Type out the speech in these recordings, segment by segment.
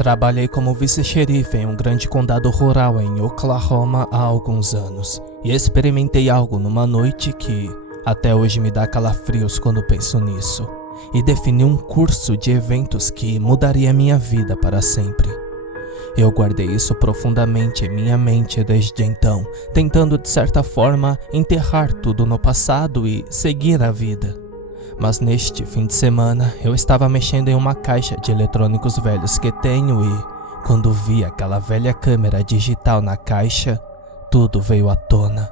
Trabalhei como vice-xerife em um grande condado rural em Oklahoma há alguns anos e experimentei algo numa noite que até hoje me dá calafrios quando penso nisso, e defini um curso de eventos que mudaria minha vida para sempre. Eu guardei isso profundamente em minha mente desde então, tentando de certa forma enterrar tudo no passado e seguir a vida. Mas neste fim de semana eu estava mexendo em uma caixa de eletrônicos velhos que tenho e, quando vi aquela velha câmera digital na caixa, tudo veio à tona.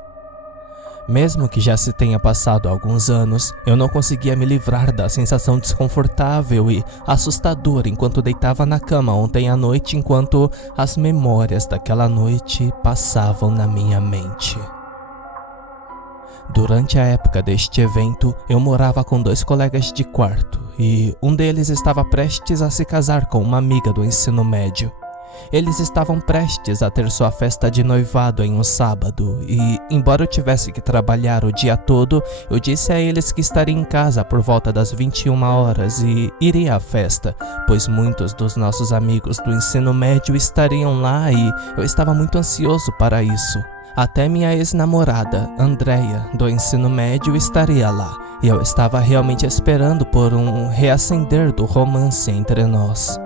Mesmo que já se tenha passado alguns anos, eu não conseguia me livrar da sensação desconfortável e assustadora enquanto deitava na cama ontem à noite, enquanto as memórias daquela noite passavam na minha mente. Durante a época deste evento, eu morava com 2 colegas de quarto e um deles estava prestes a se casar com uma amiga do ensino médio. Eles estavam prestes a ter sua festa de noivado em um sábado e, embora eu tivesse que trabalhar o dia todo, eu disse a eles que estaria em casa por volta das 21 horas e iria à festa, pois muitos dos nossos amigos do ensino médio estariam lá e eu estava muito ansioso para isso. Até minha ex-namorada, Andrea, do ensino médio, estaria lá, e eu estava realmente esperando por um reacender do romance entre nós.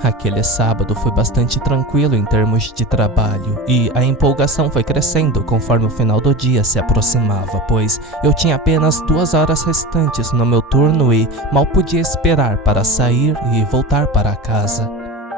Aquele sábado foi bastante tranquilo em termos de trabalho, e a empolgação foi crescendo conforme o final do dia se aproximava, pois eu tinha apenas 2 horas restantes no meu turno e mal podia esperar para sair e voltar para casa.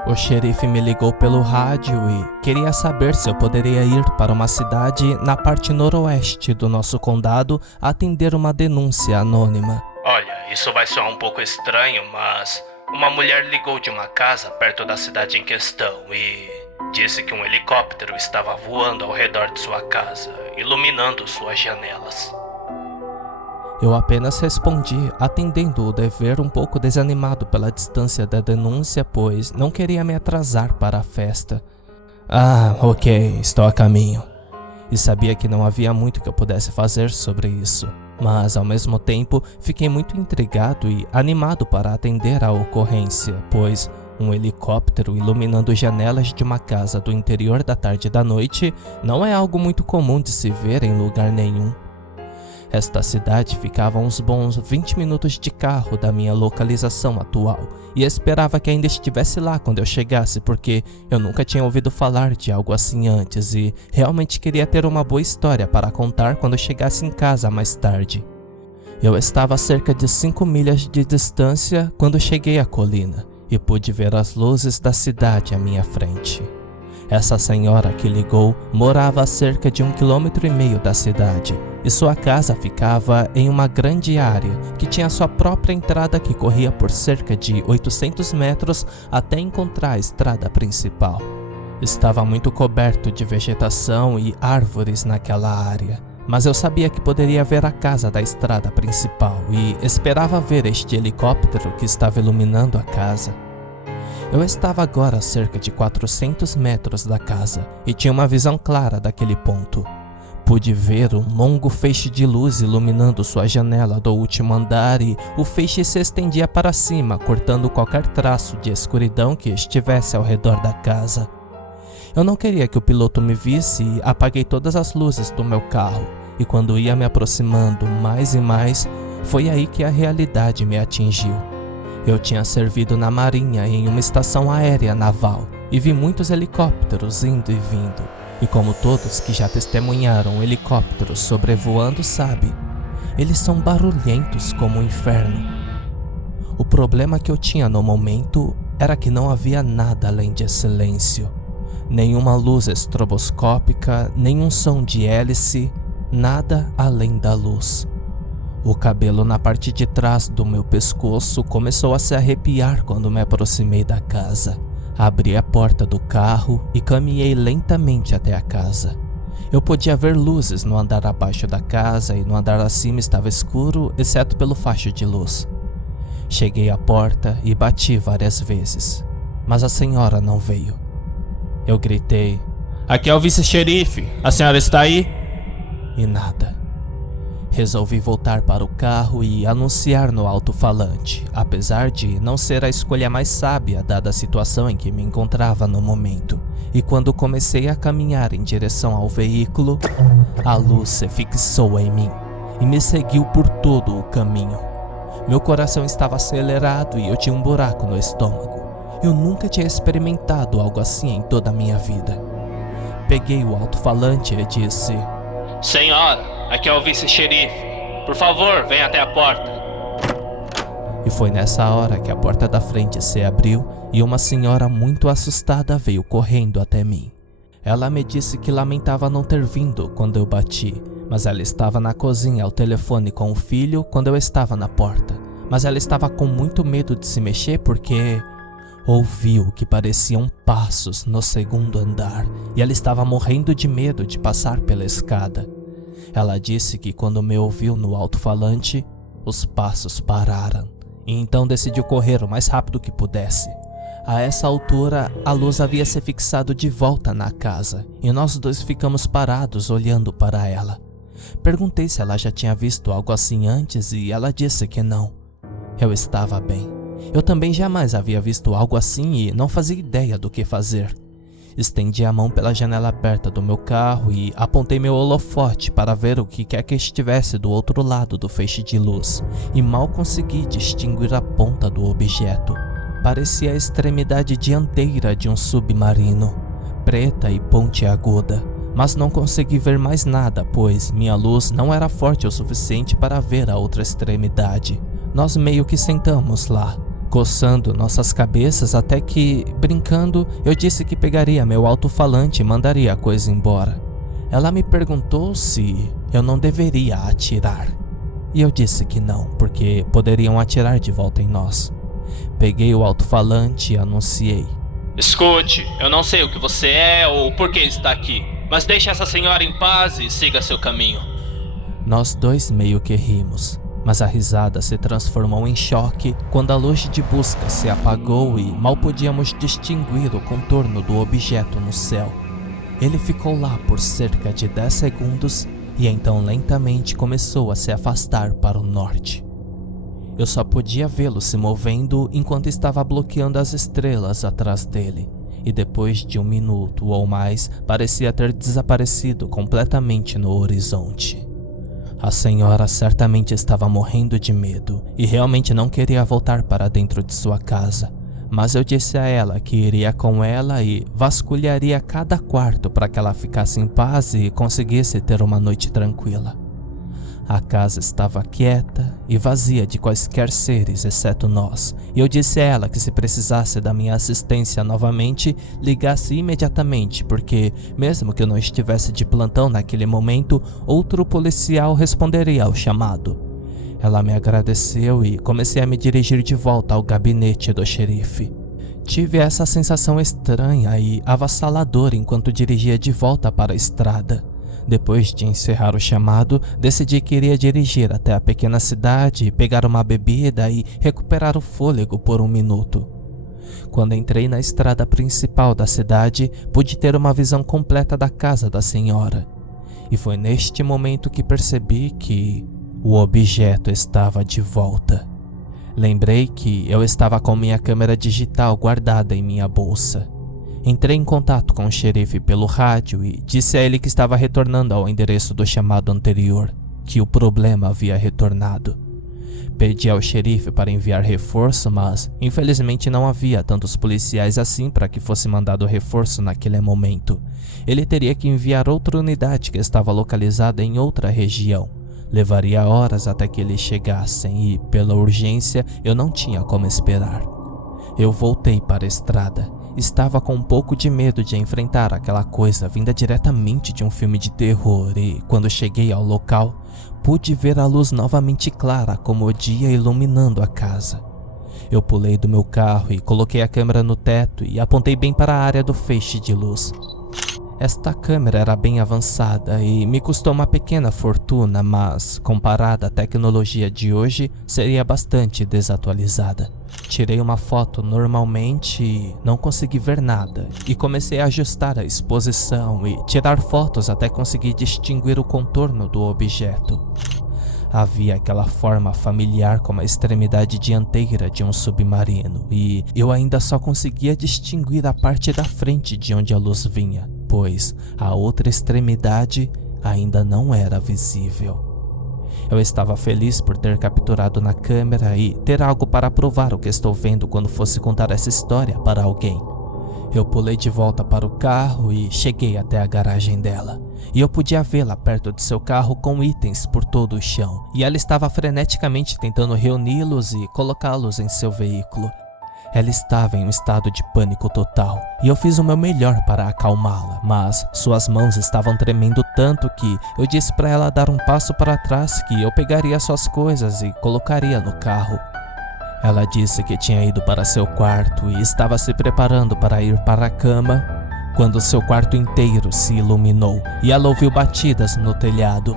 O xerife me ligou pelo rádio e queria saber se eu poderia ir para uma cidade na parte noroeste do nosso condado atender uma denúncia anônima. Olha, isso vai soar um pouco estranho, mas uma mulher ligou de uma casa perto da cidade em questão e disse que um helicóptero estava voando ao redor de sua casa, iluminando suas janelas. Eu apenas respondi, atendendo o dever um pouco desanimado pela distância da denúncia, pois não queria me atrasar para a festa. Ah, ok, estou a caminho. E sabia que não havia muito que eu pudesse fazer sobre isso, mas ao mesmo tempo fiquei muito intrigado e animado para atender à ocorrência, pois um helicóptero iluminando janelas de uma casa do interior da tarde e da noite não é algo muito comum de se ver em lugar nenhum. Esta cidade ficava a uns bons 20 minutos de carro da minha localização atual e esperava que ainda estivesse lá quando eu chegasse, porque eu nunca tinha ouvido falar de algo assim antes e realmente queria ter uma boa história para contar quando chegasse em casa mais tarde. Eu estava a cerca de 5 milhas de distância quando cheguei à colina e pude ver as luzes da cidade à minha frente. Essa senhora que ligou morava a cerca de 1,5 km da cidade e sua casa ficava em uma grande área que tinha sua própria entrada que corria por cerca de 800 metros até encontrar a estrada principal. Estava muito coberto de vegetação e árvores naquela área, mas eu sabia que poderia ver a casa da estrada principal e esperava ver este helicóptero que estava iluminando a casa. Eu estava agora a cerca de 400 metros da casa e tinha uma visão clara daquele ponto. Pude ver um longo feixe de luz iluminando sua janela do último andar e o feixe se estendia para cima, cortando qualquer traço de escuridão que estivesse ao redor da casa. Eu não queria que o piloto me visse e apaguei todas as luzes do meu carro, e quando ia me aproximando mais e mais, foi aí que a realidade me atingiu. Eu tinha servido na marinha em uma estação aérea naval e vi muitos helicópteros indo e vindo. E como todos que já testemunharam helicópteros sobrevoando sabem, eles são barulhentos como o inferno. O problema que eu tinha no momento era que não havia nada além de silêncio. Nenhuma luz estroboscópica, nenhum som de hélice, nada além da luz. O cabelo na parte de trás do meu pescoço começou a se arrepiar quando me aproximei da casa. Abri a porta do carro e caminhei lentamente até a casa. Eu podia ver luzes no andar abaixo da casa e no andar acima estava escuro, exceto pelo facho de luz. Cheguei à porta e bati várias vezes, mas a senhora não veio. Eu gritei: "Aqui é o vice-xerife, a senhora está aí?" E nada. Resolvi voltar para o carro e anunciar no alto-falante, apesar de não ser a escolha mais sábia dada a situação em que me encontrava no momento. E quando comecei a caminhar em direção ao veículo, a luz se fixou em mim e me seguiu por todo o caminho. Meu coração estava acelerado e eu tinha um buraco no estômago. Eu nunca tinha experimentado algo assim em toda a minha vida. Peguei o alto-falante e disse: Senhora, aqui é o vice-xerife. Por favor, venha até a porta. E foi nessa hora que a porta da frente se abriu e uma senhora muito assustada veio correndo até mim. Ela me disse que lamentava não ter vindo quando eu bati, mas ela estava na cozinha ao telefone com o filho quando eu estava na porta. Mas ela estava com muito medo de se mexer porque ouviu que pareciam passos no segundo andar e ela estava morrendo de medo de passar pela escada. Ela disse que quando me ouviu no alto-falante, os passos pararam e então decidiu correr o mais rápido que pudesse. A essa altura, a luz havia se fixado de volta na casa e nós dois ficamos parados olhando para ela. Perguntei se ela já tinha visto algo assim antes e ela disse que não. Eu estava bem. Eu também jamais havia visto algo assim e não fazia ideia do que fazer. Estendi a mão pela janela aberta do meu carro e apontei meu holofote para ver o que quer que estivesse do outro lado do feixe de luz, e mal consegui distinguir a ponta do objeto. Parecia a extremidade dianteira de um submarino, preta e pontiaguda, mas não consegui ver mais nada, pois minha luz não era forte o suficiente para ver a outra extremidade. Nós meio que sentamos lá, coçando nossas cabeças até que, brincando, eu disse que pegaria meu alto-falante e mandaria a coisa embora. Ela me perguntou se eu não deveria atirar. E eu disse que não, porque poderiam atirar de volta em nós. Peguei o alto-falante e anunciei: Escute, eu não sei o que você é ou por que está aqui, mas deixe essa senhora em paz e siga seu caminho. Nós dois meio que rimos. Mas a risada se transformou em choque quando a luz de busca se apagou e mal podíamos distinguir o contorno do objeto no céu. Ele ficou lá por cerca de 10 segundos e então lentamente começou a se afastar para o norte. Eu só podia vê-lo se movendo enquanto estava bloqueando as estrelas atrás dele, e depois de 1 minuto ou mais parecia ter desaparecido completamente no horizonte. A senhora certamente estava morrendo de medo e realmente não queria voltar para dentro de sua casa, mas eu disse a ela que iria com ela e vasculharia cada quarto para que ela ficasse em paz e conseguisse ter uma noite tranquila. A casa estava quieta e vazia de quaisquer seres exceto nós, e eu disse a ela que se precisasse da minha assistência novamente, ligasse imediatamente, porque, mesmo que eu não estivesse de plantão naquele momento, outro policial responderia ao chamado. Ela me agradeceu e comecei a me dirigir de volta ao gabinete do xerife. Tive essa sensação estranha e avassaladora enquanto dirigia de volta para a estrada. Depois de encerrar o chamado, decidi que iria dirigir até a pequena cidade, pegar uma bebida e recuperar o fôlego por 1 minuto. Quando entrei na estrada principal da cidade, pude ter uma visão completa da casa da senhora. E foi neste momento que percebi que o objeto estava de volta. Lembrei que eu estava com minha câmera digital guardada em minha bolsa. Entrei em contato com o xerife pelo rádio e disse a ele que estava retornando ao endereço do chamado anterior, que o problema havia retornado. Pedi ao xerife para enviar reforço, mas infelizmente não havia tantos policiais assim para que fosse mandado reforço naquele momento. Ele teria que enviar outra unidade que estava localizada em outra região. Levaria horas até que eles chegassem e, pela urgência, eu não tinha como esperar. Eu voltei para a estrada. Estava com um pouco de medo de enfrentar aquela coisa vinda diretamente de um filme de terror e, quando cheguei ao local, pude ver a luz novamente clara como o dia iluminando a casa. Eu pulei do meu carro e coloquei a câmera no teto e apontei bem para a área do feixe de luz. Esta câmera era bem avançada e me custou uma pequena fortuna, mas, comparada à tecnologia de hoje, seria bastante desatualizada. Tirei uma foto normalmente e não consegui ver nada, e comecei a ajustar a exposição e tirar fotos até conseguir distinguir o contorno do objeto. Havia aquela forma familiar como a extremidade dianteira de um submarino, e eu ainda só conseguia distinguir a parte da frente de onde a luz vinha, pois a outra extremidade ainda não era visível. Eu estava feliz por ter capturado na câmera e ter algo para provar o que estou vendo quando fosse contar essa história para alguém. Eu pulei de volta para o carro e cheguei até a garagem dela. E eu podia vê-la perto de seu carro com itens por todo o chão. E ela estava freneticamente tentando reuni-los e colocá-los em seu veículo. Ela estava em um estado de pânico total, e eu fiz o meu melhor para acalmá-la, mas suas mãos estavam tremendo tanto que eu disse para ela dar um passo para trás, que eu pegaria suas coisas e colocaria no carro. Ela disse que tinha ido para seu quarto e estava se preparando para ir para a cama, quando seu quarto inteiro se iluminou e ela ouviu batidas no telhado.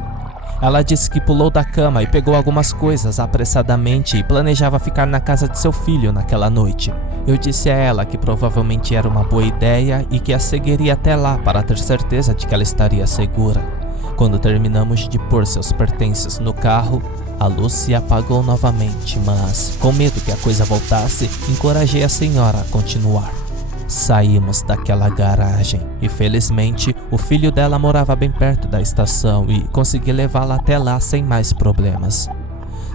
Ela disse que pulou da cama e pegou algumas coisas apressadamente e planejava ficar na casa de seu filho naquela noite. Eu disse a ela que provavelmente era uma boa ideia e que a seguiria até lá para ter certeza de que ela estaria segura. Quando terminamos de pôr seus pertences no carro, a luz se apagou novamente, mas, com medo que a coisa voltasse, encorajei a senhora a continuar. Saímos daquela garagem e, felizmente, o filho dela morava bem perto da estação e consegui levá-la até lá sem mais problemas.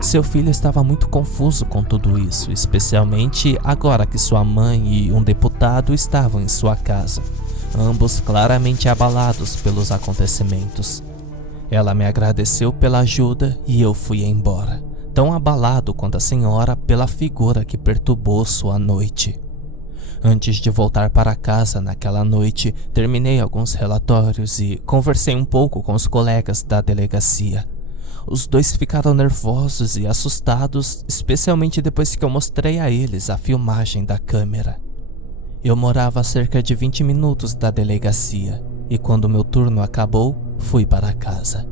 Seu filho estava muito confuso com tudo isso, especialmente agora que sua mãe e um deputado estavam em sua casa, ambos claramente abalados pelos acontecimentos. Ela me agradeceu pela ajuda e eu fui embora, tão abalado quanto a senhora pela figura que perturbou sua noite. Antes de voltar para casa naquela noite, terminei alguns relatórios e conversei um pouco com os colegas da delegacia. Os dois ficaram nervosos e assustados, especialmente depois que eu mostrei a eles a filmagem da câmera. Eu morava a cerca de 20 minutos da delegacia e quando meu turno acabou, fui para casa.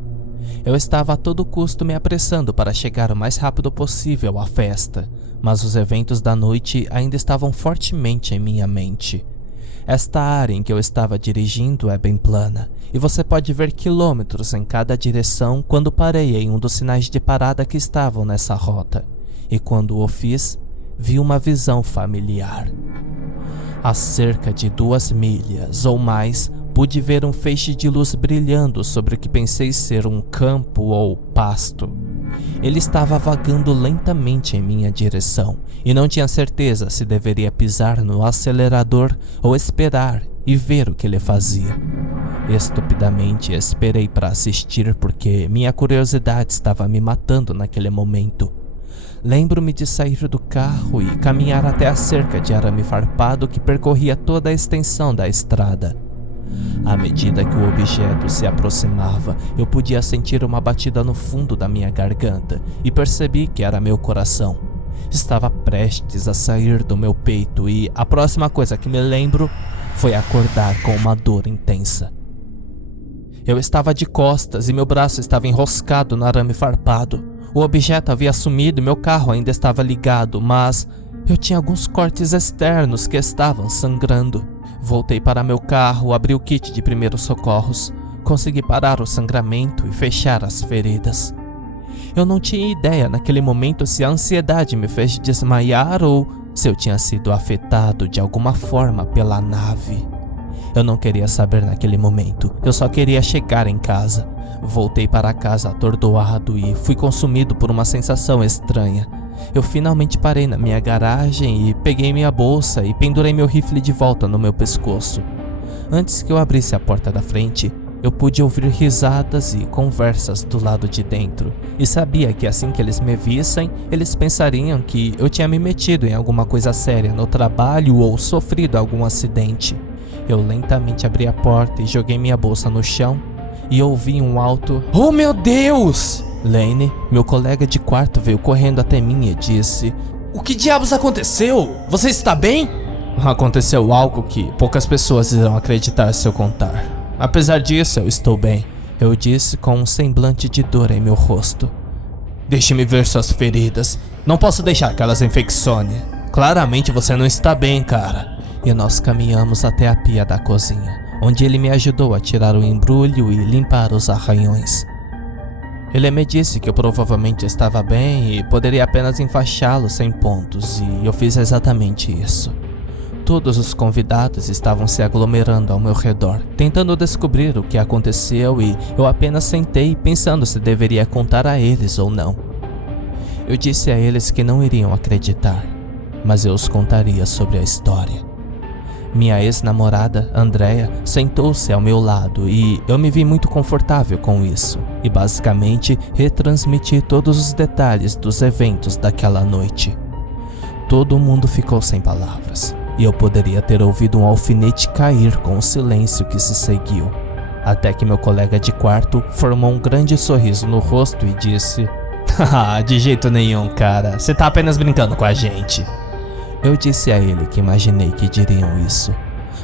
Eu estava a todo custo me apressando para chegar o mais rápido possível à festa, mas os eventos da noite ainda estavam fortemente em minha mente. Esta área em que eu estava dirigindo é bem plana, e você pode ver quilômetros em cada direção quando parei em um dos sinais de parada que estavam nessa rota, e quando o fiz, vi uma visão familiar. A cerca de 2 milhas ou mais, pude ver um feixe de luz brilhando sobre o que pensei ser um campo ou pasto. Ele estava vagando lentamente em minha direção e não tinha certeza se deveria pisar no acelerador ou esperar e ver o que ele fazia. Estupidamente esperei para assistir porque minha curiosidade estava me matando naquele momento. Lembro-me de sair do carro e caminhar até a cerca de arame farpado que percorria toda a extensão da estrada. À medida que o objeto se aproximava, eu podia sentir uma batida no fundo da minha garganta e percebi que era meu coração. Estava prestes a sair do meu peito e a próxima coisa que me lembro foi acordar com uma dor intensa. Eu estava de costas e meu braço estava enroscado no arame farpado. O objeto havia sumido e meu carro ainda estava ligado, mas eu tinha alguns cortes externos que estavam sangrando. Voltei para meu carro, abri o kit de primeiros socorros, consegui parar o sangramento e fechar as feridas. Eu não tinha ideia naquele momento se a ansiedade me fez desmaiar ou se eu tinha sido afetado de alguma forma pela nave. Eu não queria saber naquele momento, eu só queria chegar em casa. Voltei para casa atordoado e fui consumido por uma sensação estranha. Eu finalmente parei na minha garagem e peguei minha bolsa e pendurei meu rifle de volta no meu pescoço. Antes que eu abrisse a porta da frente, eu pude ouvir risadas e conversas do lado de dentro, e sabia que assim que eles me vissem, eles pensariam que eu tinha me metido em alguma coisa séria no trabalho ou sofrido algum acidente. Eu lentamente abri a porta e joguei minha bolsa no chão e ouvi um alto "Oh meu Deus!" Lane, meu colega de quarto, veio correndo até mim e disse: "O que diabos aconteceu? Você está bem?" Aconteceu algo que poucas pessoas irão acreditar se eu contar. Apesar disso, eu estou bem, eu disse com um semblante de dor em meu rosto. Deixe-me ver suas feridas. Não posso deixar que elas infeccionem. Claramente você não está bem, cara. E nós caminhamos até a pia da cozinha, onde ele me ajudou a tirar o embrulho e limpar os arranhões. Ele me disse que eu provavelmente estava bem e poderia apenas enfaixá-lo sem pontos, e eu fiz exatamente isso. Todos os convidados estavam se aglomerando ao meu redor, tentando descobrir o que aconteceu, e eu apenas sentei pensando se deveria contar a eles ou não. Eu disse a eles que não iriam acreditar, mas eu os contaria sobre a história. Minha ex-namorada, Andrea, sentou-se ao meu lado e eu me vi muito confortável com isso, e basicamente retransmiti todos os detalhes dos eventos daquela noite. Todo mundo ficou sem palavras, e eu poderia ter ouvido um alfinete cair com o silêncio que se seguiu, até que meu colega de quarto formou um grande sorriso no rosto e disse: "Ah, de jeito nenhum, cara, você tá apenas brincando com a gente." Eu disse a ele que imaginei que diriam isso,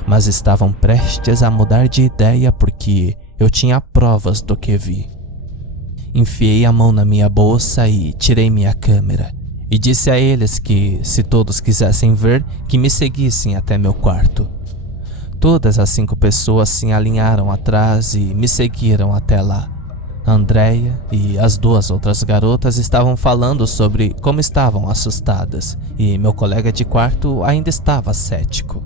mas estavam prestes a mudar de ideia porque eu tinha provas do que vi. Enfiei a mão na minha bolsa e tirei minha câmera, e disse a eles que, se todos quisessem ver, que me seguissem até meu quarto. Todas as 5 pessoas se alinharam atrás e me seguiram até lá. Andrea e as 2 outras garotas estavam falando sobre como estavam assustadas, e meu colega de quarto ainda estava cético.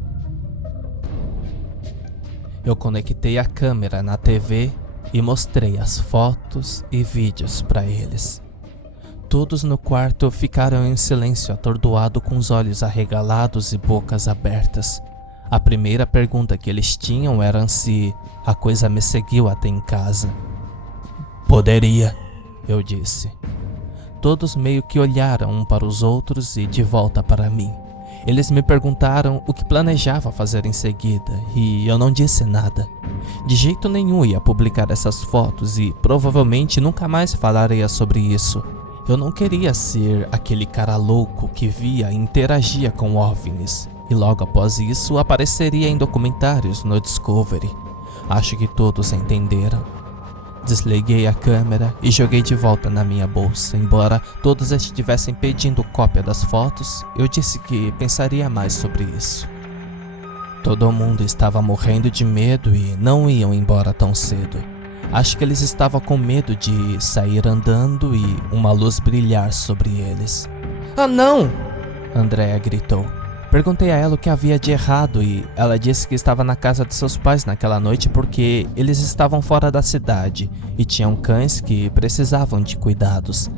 Eu conectei a câmera na TV e mostrei as fotos e vídeos para eles. Todos no quarto ficaram em silêncio atordoado, com os olhos arregalados e bocas abertas. A primeira pergunta que eles tinham era se a coisa me seguiu até em casa. "Poderia", eu disse. Todos meio que olharam um para os outros e de volta para mim. Eles me perguntaram o que planejava fazer em seguida e eu não disse nada. De jeito nenhum ia publicar essas fotos e provavelmente nunca mais falaria sobre isso. Eu não queria ser aquele cara louco que via e interagia com OVNIs e logo após isso apareceria em documentários no Discovery. Acho que todos entenderam. Desliguei a câmera e joguei de volta na minha bolsa. Embora todos estivessem pedindo cópia das fotos, eu disse que pensaria mais sobre isso. Todo mundo estava morrendo de medo e não iam embora tão cedo. Acho que eles estavam com medo de sair andando e uma luz brilhar sobre eles. "Ah, não!" Andrea gritou. Perguntei a ela o que havia de errado e ela disse que estava na casa de seus pais naquela noite porque eles estavam fora da cidade e tinham cães que precisavam de cuidados.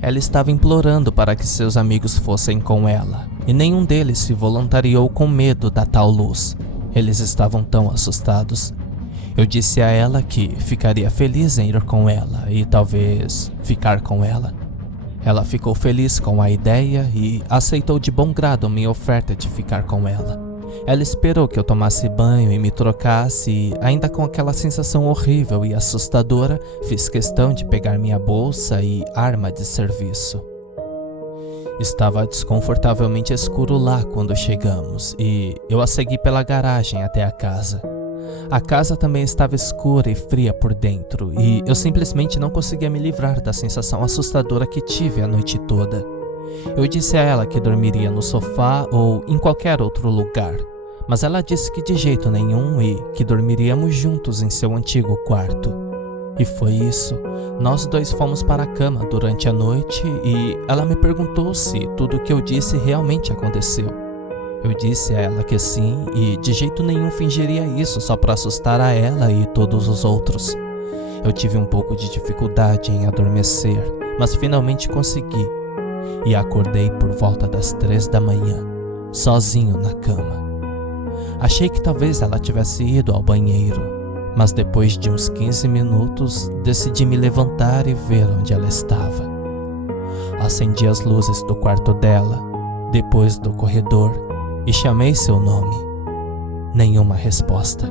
Ela estava implorando para que seus amigos fossem com ela e nenhum deles se voluntariou com medo da tal luz. Eles estavam tão assustados. Eu disse a ela que ficaria feliz em ir com ela e talvez ficar com ela. Ela ficou feliz com a ideia e aceitou de bom grado minha oferta de ficar com ela. Ela esperou que eu tomasse banho e me trocasse e, ainda com aquela sensação horrível e assustadora, fiz questão de pegar minha bolsa e arma de serviço. Estava desconfortavelmente escuro lá quando chegamos e eu a segui pela garagem até a casa. A casa também estava escura e fria por dentro e eu simplesmente não conseguia me livrar da sensação assustadora que tive a noite toda. Eu disse a ela que dormiria no sofá ou em qualquer outro lugar, mas ela disse que de jeito nenhum e que dormiríamos juntos em seu antigo quarto. E foi isso. Nós 2 fomos para a cama durante a noite e ela me perguntou se tudo o que eu disse realmente aconteceu. Eu disse a ela que sim e de jeito nenhum fingiria isso só para assustar a ela e todos os outros. Eu tive um pouco de dificuldade em adormecer, mas finalmente consegui. E acordei por volta das 3 da manhã, sozinho na cama. Achei que talvez ela tivesse ido ao banheiro, mas depois de uns 15 minutos decidi me levantar e ver onde ela estava. Acendi as luzes do quarto dela, depois do corredor, e chamei seu nome. Nenhuma resposta.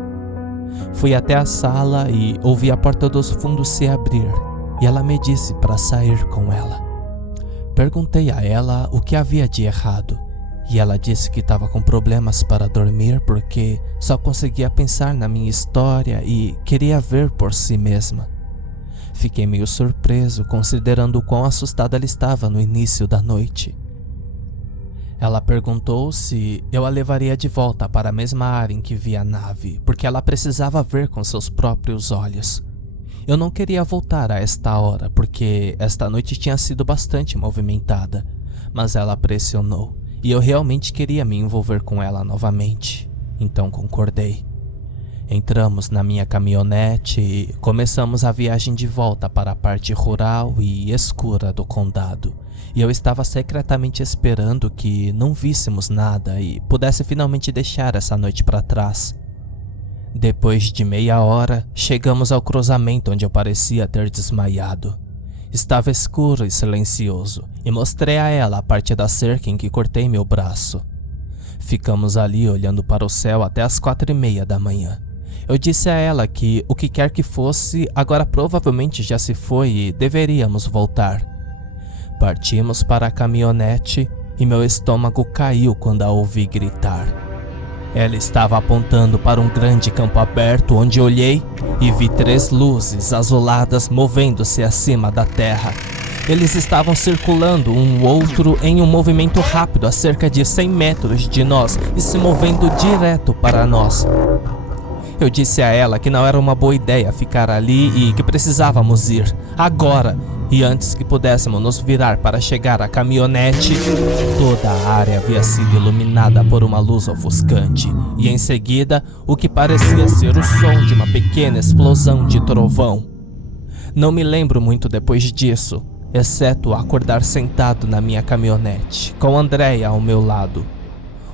Fui até a sala e ouvi a porta dos fundos se abrir e ela me disse para sair com ela. Perguntei a ela o que havia de errado e ela disse que estava com problemas para dormir porque só conseguia pensar na minha história e queria ver por si mesma. Fiquei meio surpreso considerando o quão assustada ela estava no início da noite. Ela perguntou se eu a levaria de volta para a mesma área em que via a nave, porque ela precisava ver com seus próprios olhos. Eu não queria voltar a esta hora, porque esta noite tinha sido bastante movimentada, mas ela pressionou, e eu realmente queria me envolver com ela novamente, então concordei. Entramos na minha caminhonete e começamos a viagem de volta para a parte rural e escura do condado, e eu estava secretamente esperando que não víssemos nada e pudesse finalmente deixar essa noite para trás. Depois de meia hora, chegamos ao cruzamento onde eu parecia ter desmaiado. Estava escuro e silencioso, e mostrei a ela a parte da cerca em que cortei meu braço. Ficamos ali olhando para o céu até as 4:30 da manhã. Eu disse a ela que o que quer que fosse, agora provavelmente já se foi e deveríamos voltar. Partimos para a caminhonete e meu estômago caiu quando a ouvi gritar. Ela estava apontando para um grande campo aberto onde olhei e vi 3 luzes azuladas movendo-se acima da terra. Eles estavam circulando um outro em um movimento rápido a cerca de 100 metros de nós e se movendo direto para nós. Eu disse a ela que não era uma boa ideia ficar ali e que precisávamos ir, agora, e antes que pudéssemos nos virar para chegar à caminhonete, toda a área havia sido iluminada por uma luz ofuscante, e em seguida, o que parecia ser o som de uma pequena explosão de trovão. Não me lembro muito depois disso, exceto acordar sentado na minha caminhonete, com Andréia ao meu lado.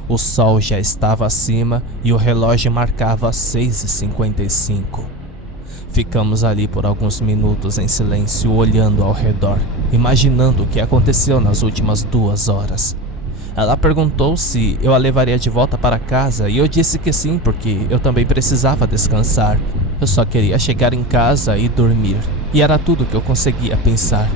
O sol já estava acima e o relógio marcava 6:55. Ficamos ali por alguns minutos em silêncio, olhando ao redor, imaginando o que aconteceu nas últimas 2 horas. Ela perguntou se eu a levaria de volta para casa e eu disse que sim, porque eu também precisava descansar. Eu só queria chegar em casa e dormir, e era tudo que eu conseguia pensar.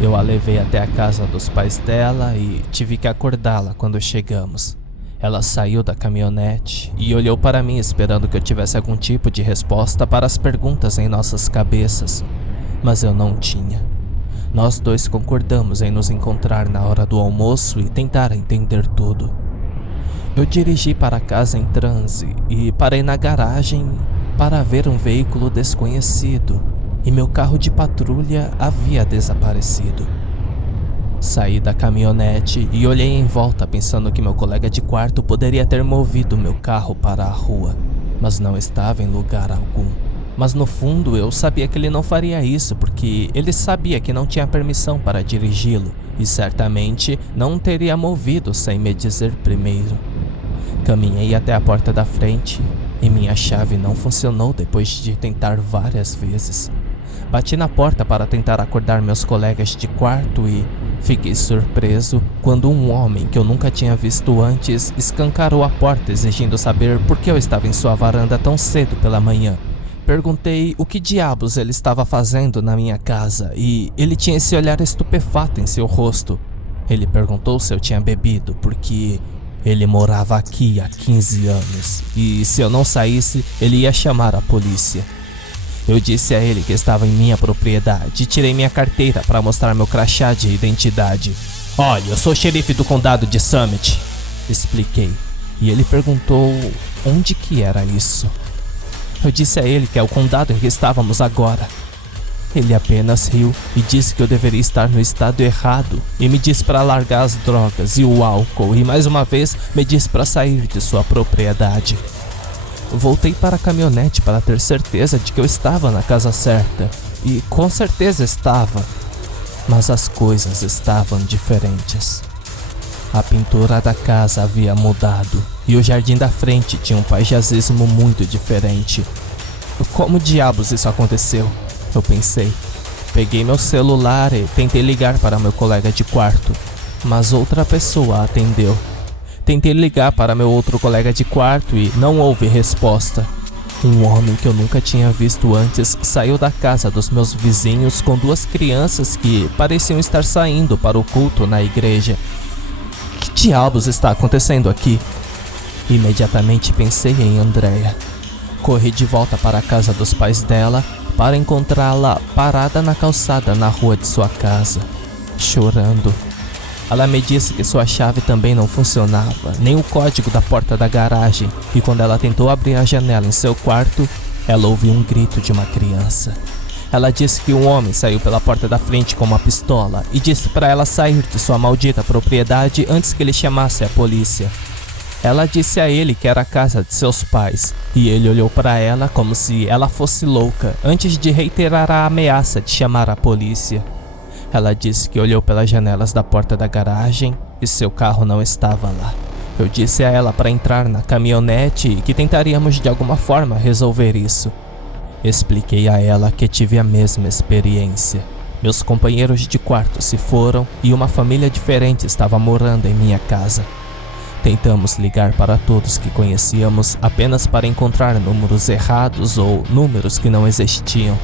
Eu a levei até a casa dos pais dela e tive que acordá-la quando chegamos. Ela saiu da caminhonete e olhou para mim esperando que eu tivesse algum tipo de resposta para as perguntas em nossas cabeças, mas eu não tinha. Nós dois concordamos em nos encontrar na hora do almoço e tentar entender tudo. Eu dirigi para casa em transe e parei na garagem para ver um veículo desconhecido, e meu carro de patrulha havia desaparecido. Saí da caminhonete e olhei em volta pensando que meu colega de quarto poderia ter movido meu carro para a rua, mas não estava em lugar algum. Mas no fundo eu sabia que ele não faria isso porque ele sabia que não tinha permissão para dirigi-lo e certamente não teria movido sem me dizer primeiro. Caminhei até a porta da frente e minha chave não funcionou depois de tentar várias vezes. Bati na porta para tentar acordar meus colegas de quarto e fiquei surpreso quando um homem que eu nunca tinha visto antes escancarou a porta exigindo saber por que eu estava em sua varanda tão cedo pela manhã. Perguntei o que diabos ele estava fazendo na minha casa e ele tinha esse olhar estupefato em seu rosto. Ele perguntou se eu tinha bebido porque ele morava aqui há 15 anos e se eu não saísse ele ia chamar a polícia. Eu disse a ele que estava em minha propriedade e tirei minha carteira para mostrar meu crachá de identidade. Olha, eu sou o xerife do condado de Summit, expliquei. E ele perguntou onde que era isso. Eu disse a ele que é o condado em que estávamos agora. Ele apenas riu e disse que eu deveria estar no estado errado e me disse para largar as drogas e o álcool e mais uma vez me disse para sair de sua propriedade. Voltei para a caminhonete para ter certeza de que eu estava na casa certa, e com certeza estava, mas as coisas estavam diferentes. A pintura da casa havia mudado, e o jardim da frente tinha um paisagismo muito diferente. Como diabos isso aconteceu? Eu pensei. Peguei meu celular e tentei ligar para meu colega de quarto, mas outra pessoa atendeu. Tentei ligar para meu outro colega de quarto e não houve resposta. Um homem que eu nunca tinha visto antes saiu da casa dos meus vizinhos com 2 crianças que pareciam estar saindo para o culto na igreja. Que diabos está acontecendo aqui? Imediatamente pensei em Andréia. Corri de volta para a casa dos pais dela para encontrá-la parada na calçada na rua de sua casa, chorando. Ela me disse que sua chave também não funcionava, nem o código da porta da garagem, e quando ela tentou abrir a janela em seu quarto, ela ouviu um grito de uma criança. Ela disse que um homem saiu pela porta da frente com uma pistola e disse para ela sair de sua maldita propriedade antes que ele chamasse a polícia. Ela disse a ele que era a casa de seus pais, e ele olhou para ela como se ela fosse louca, antes de reiterar a ameaça de chamar a polícia. Ela disse que olhou pelas janelas da porta da garagem e seu carro não estava lá. Eu disse a ela para entrar na caminhonete e que tentaríamos de alguma forma resolver isso. Expliquei a ela que tive a mesma experiência. Meus companheiros de quarto se foram e uma família diferente estava morando em minha casa. Tentamos ligar para todos que conhecíamos apenas para encontrar números errados ou números que não existiam.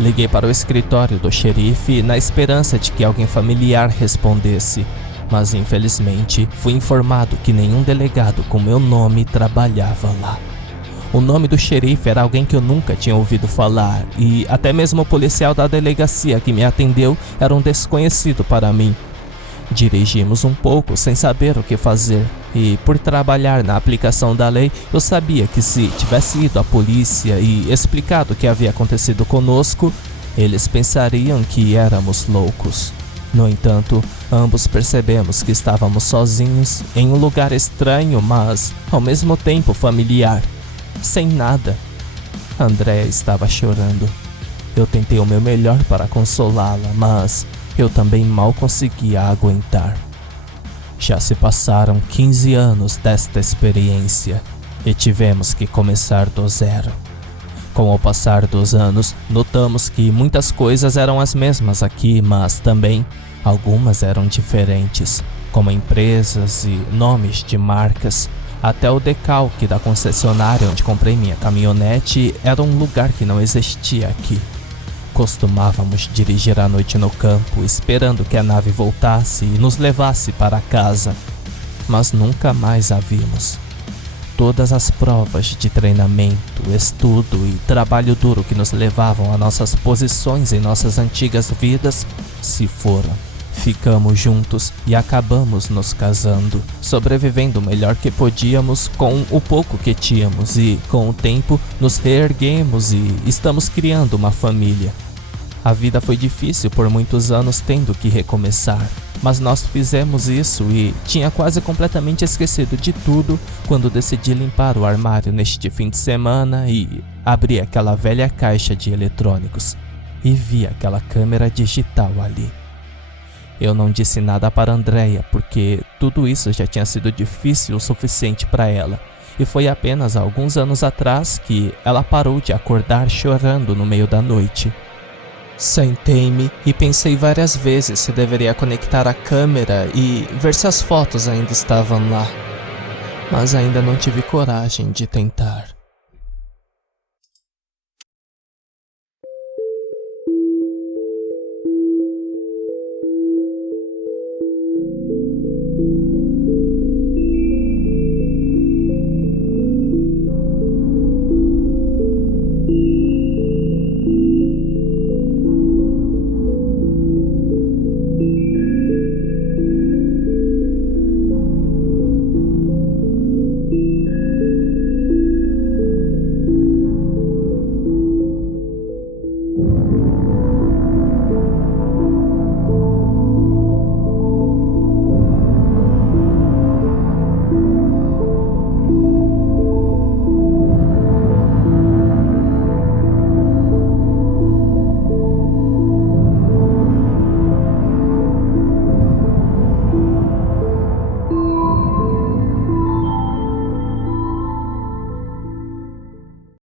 Liguei para o escritório do xerife na esperança de que alguém familiar respondesse, mas infelizmente fui informado que nenhum delegado com meu nome trabalhava lá. O nome do xerife era alguém que eu nunca tinha ouvido falar e até mesmo o policial da delegacia que me atendeu era um desconhecido para mim. Dirigimos um pouco sem saber o que fazer e, por trabalhar na aplicação da lei, eu sabia que se tivesse ido à polícia e explicado o que havia acontecido conosco, eles pensariam que éramos loucos. No entanto, ambos percebemos que estávamos sozinhos em um lugar estranho, mas ao mesmo tempo familiar, sem nada. Andréa estava chorando. Eu tentei o meu melhor para consolá-la, mas eu também mal conseguia aguentar. Já se passaram 15 anos desta experiência e tivemos que começar do zero. Com o passar dos anos, notamos que muitas coisas eram as mesmas aqui, mas também algumas eram diferentes, como empresas e nomes de marcas. Até o decalque da concessionária onde comprei minha caminhonete era um lugar que não existia aqui. Costumávamos dirigir à noite no campo, esperando que a nave voltasse e nos levasse para casa, mas nunca mais a vimos. Todas as provas de treinamento, estudo e trabalho duro que nos levavam a nossas posições em nossas antigas vidas se foram. Ficamos juntos e acabamos nos casando, sobrevivendo o melhor que podíamos com o pouco que tínhamos e, com o tempo, nos reerguemos e estamos criando uma família. A vida foi difícil por muitos anos tendo que recomeçar, mas nós fizemos isso e tinha quase completamente esquecido de tudo quando decidi limpar o armário neste fim de semana e abri aquela velha caixa de eletrônicos e vi aquela câmera digital ali. Eu não disse nada para Andréa porque tudo isso já tinha sido difícil o suficiente para ela, e foi apenas há alguns anos atrás que ela parou de acordar chorando no meio da noite. Sentei-me e pensei várias vezes se deveria conectar a câmera e ver se as fotos ainda estavam lá, mas ainda não tive coragem de tentar.